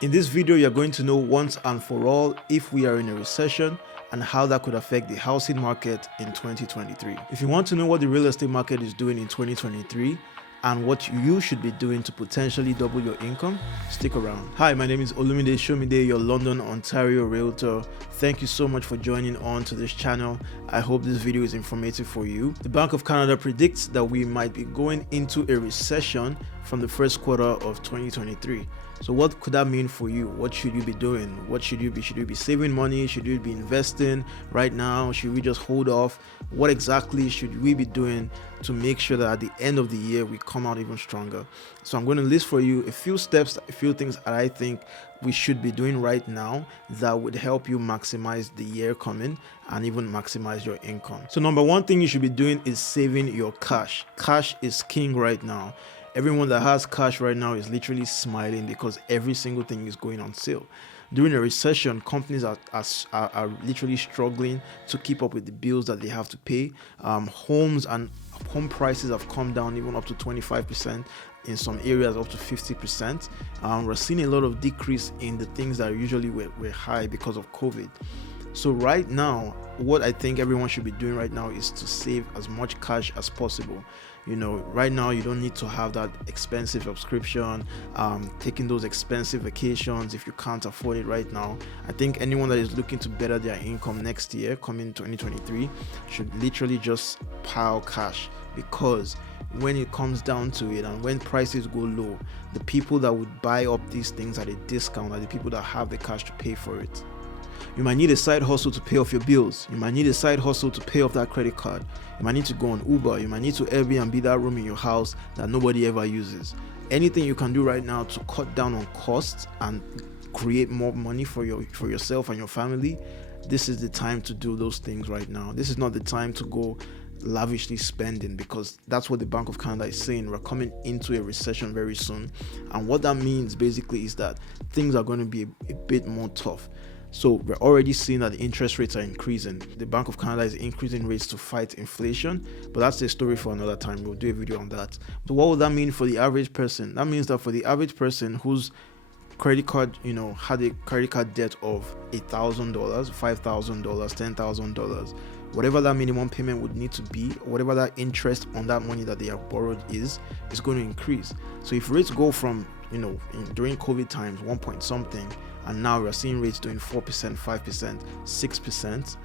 In this video, you're going to know once and for all if we are in a recession and how that could affect the housing market in 2023. If you want to know what the real estate market is doing in 2023 and what you should be doing to potentially double your income, stick around. Hi, my name is olumidesomide, your London, Ontario realtor. Thank you so much for joining on to this channel. I hope this video is informative for you. The Bank of Canada predicts that we might be going into a recession from the first quarter of 2023. So what could that mean for you? What should you be doing? Should you be saving money? Should you be investing right now? Should we just hold off? What exactly should we be doing to make sure that at the end of the year we come out even stronger? So I'm going to list for you a few steps, a few things that I think we should be doing right now that would help you maximize the year coming and even maximize your income. So number one thing you should be doing is saving your cash. Cash is king right now. Everyone that has cash right now is literally smiling because every single thing is going on sale. During a recession, companies are literally struggling to keep up with the bills that they have to pay. Homes and home prices have come down even up to 25%, in some areas up to 50%. We're seeing a lot of decrease in the things that usually were high because of COVID. So right now, what I think everyone should be doing right now is to save as much cash as possible. You know, right now you don't need to have that expensive subscription, taking those expensive vacations if you can't afford it right now. I think anyone that is looking to better their income next year, coming 2023, should literally just pile cash, because when it comes down to it and when prices go low, the people that would buy up these things at a discount are the people that have the cash to pay for it. You might need a side hustle to pay off your bills. You might need a side hustle to pay off that credit card. You might need to go on Uber. You might need to Airbnb that room in your house that nobody ever uses. Anything you can do right now to cut down on costs and create more money for yourself and your family, this is the time to do those things right now. This is not the time to go lavishly spending, because that's what the Bank of Canada is saying. We're coming into a recession very soon, and what that means basically is that things are going to be a bit more tough. So we're already seeing that the interest rates are increasing. The Bank of Canada is increasing rates to fight inflation, but that's a story for another time. We'll do a video on that. So what would that mean for the average person? That means that for the average person whose credit card, had a credit card debt of $1,000, $5,000, $10,000, whatever that minimum payment would need to be, whatever that interest on that money that they have borrowed is going to increase. So if rates go from, during COVID times, 1 point something, and now we're seeing rates doing 4%, 5%, 6%,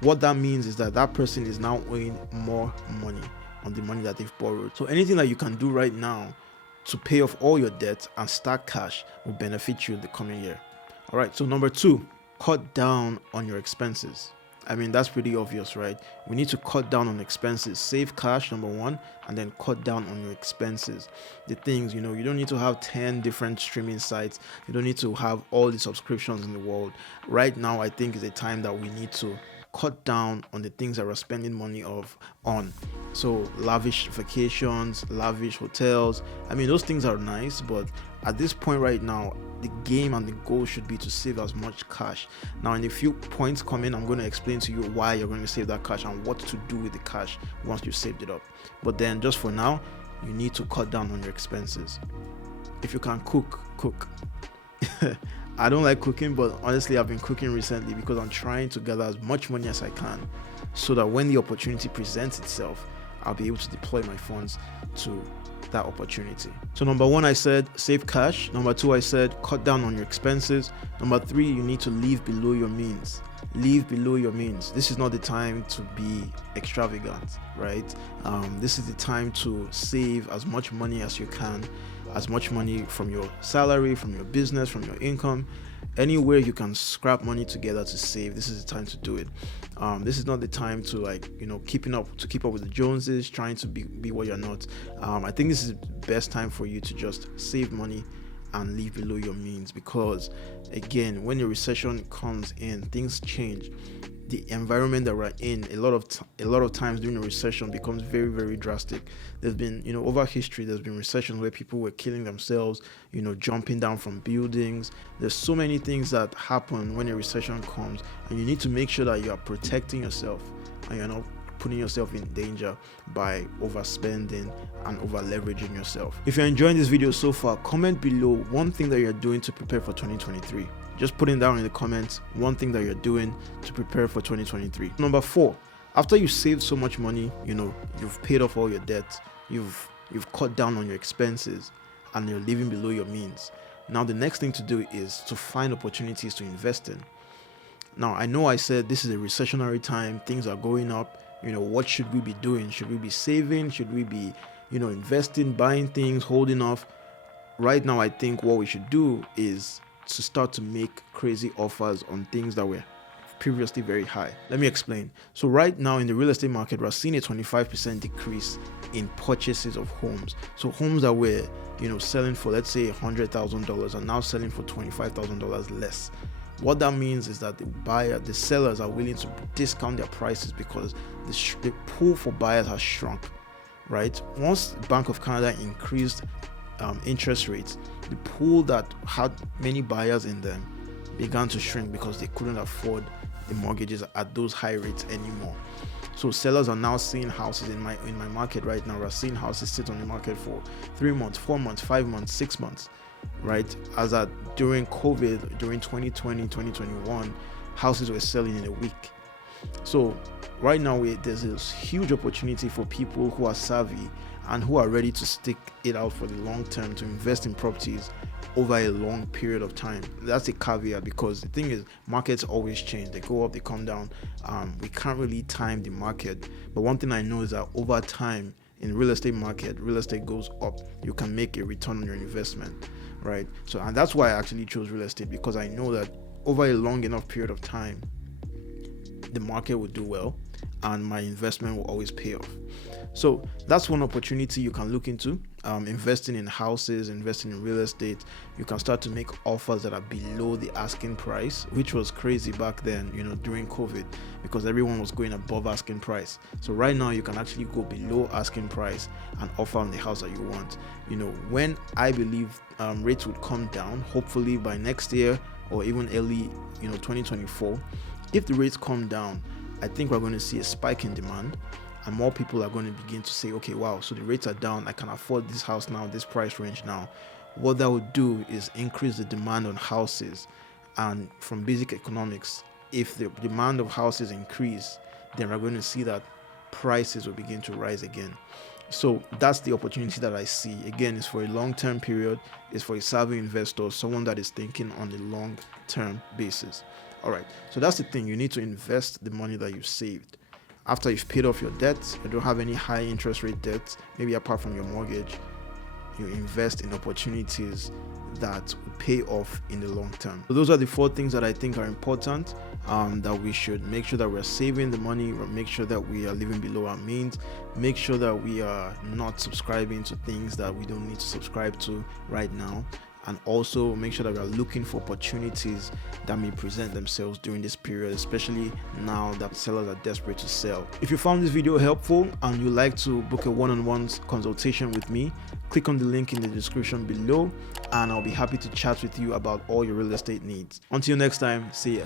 what that means is that that person is now owing more money on the money that they've borrowed. So anything that you can do right now to pay off all your debt and stack cash will benefit you in the coming year. All right, so number two, cut down on your expenses. I mean, that's pretty obvious, right? We need to cut down on expenses. Save cash, number one, and then cut down on your expenses. The things, you don't need to have 10 different streaming sites. You don't need to have all the subscriptions in the world. Right now, I think is a time that we need to cut down on the things that we're spending money on. So lavish vacations, lavish hotels. I mean, those things are nice, but at this point right now, the game and the goal should be to save as much cash. Now, in a few points coming, I'm going to explain to you why you're going to save that cash and what to do with the cash once you've saved it up. But then just for now, you need to cut down on your expenses. If you can cook. I don't like cooking, but honestly, I've been cooking recently because I'm trying to gather as much money as I can so that when the opportunity presents itself, I'll be able to deploy my funds to that opportunity. So number one, I said save cash. Number two, I said cut down on your expenses. Number three, you need to live below your means. Live below your means. This is not the time to be extravagant, right? This is the time to save as much money as you can, as much money from your salary, from your business, from your income. Anywhere you can scrap money together to save, this is the time to do it. This is not the time to keep up with the Joneses, trying to be what you're not. I think this is the best time for you to just save money and live below your means, because again, when a recession comes in, things change. The environment that we're in, a lot of times during a recession becomes very, very drastic. There's been, over history, there's been recessions where people were killing themselves, jumping down from buildings. There's so many things that happen when a recession comes, and you need to make sure that you are protecting yourself and you're not putting yourself in danger by overspending and over leveraging yourself. If you're enjoying this video so far, comment below one thing that you're doing to prepare for 2023. Just putting down in the comments one thing that you're doing to prepare for 2023. Number 4, after you've saved so much money, you've paid off all your debt, you've cut down on your expenses, and you're living below your means. Now the next thing to do is to find opportunities to invest in. Now I know I said this is a recessionary time, things are going up. What should we be doing? Should we be saving? Should we be investing, buying things, holding off? Right now I think what we should do is to start to make crazy offers on things that were previously very high. Let me explain. So right now in the real estate market, we're seeing a 25% decrease in purchases of homes. So homes that were selling for, let's say, $100,000 are now selling for $25,000 less. What that means is that the sellers are willing to discount their prices because the pool for buyers has shrunk, right? Once the Bank of Canada increased interest rates, the pool that had many buyers in them began to shrink because they couldn't afford the mortgages at those high rates anymore. So sellers are now seeing houses in my market right now. We're seeing houses sit on the market for 3 months, 4 months, 5 months, 6 months, right? As that during COVID, during 2020, 2021, houses were selling in a week. So right now there's this huge opportunity for people who are savvy and who are ready to stick it out for the long term to invest in properties over a long period of time. That's a caveat because the thing is, markets always change. They go up, they come down. We can't really time the market. But one thing I know is that over time in the real estate market, real estate goes up. You can make a return on your investment, right? So, and that's why I actually chose real estate, because I know that over a long enough period of time, the market will do well and my investment will always pay off. So that's one opportunity you can look into, investing in houses, investing in real estate. You can start to make offers that are below the asking price, which was crazy back then, during COVID, because everyone was going above asking price. So right now you can actually go below asking price and offer on the house that you want. When I believe rates would come down, hopefully by next year or even early 2024, if the rates come down, I think we're going to see a spike in demand. And more people are going to begin to say, okay, wow, so the rates are down, I can afford this house now, this price range now. What that would do is increase the demand on houses. And from basic economics, if the demand of houses increase, then we're going to see that prices will begin to rise again. So that's the opportunity that I see. Again, it's for a long-term period. It's for a savvy investor, someone that is thinking on the long-term basis. All right, so that's the thing. You need to invest the money that you've saved. After you've paid off your debts, you don't have any high interest rate debts, maybe apart from your mortgage, you invest in opportunities that will pay off in the long term. So those are the 4 things that I think are important, that we should make sure that we're saving the money, make sure that we are living below our means, make sure that we are not subscribing to things that we don't need to subscribe to right now, and also make sure that we are looking for opportunities that may present themselves during this period, especially now that sellers are desperate to sell. If you found this video helpful and you'd like to book a one-on-one consultation with me, click on the link in the description below and I'll be happy to chat with you about all your real estate needs. Until next time, see ya.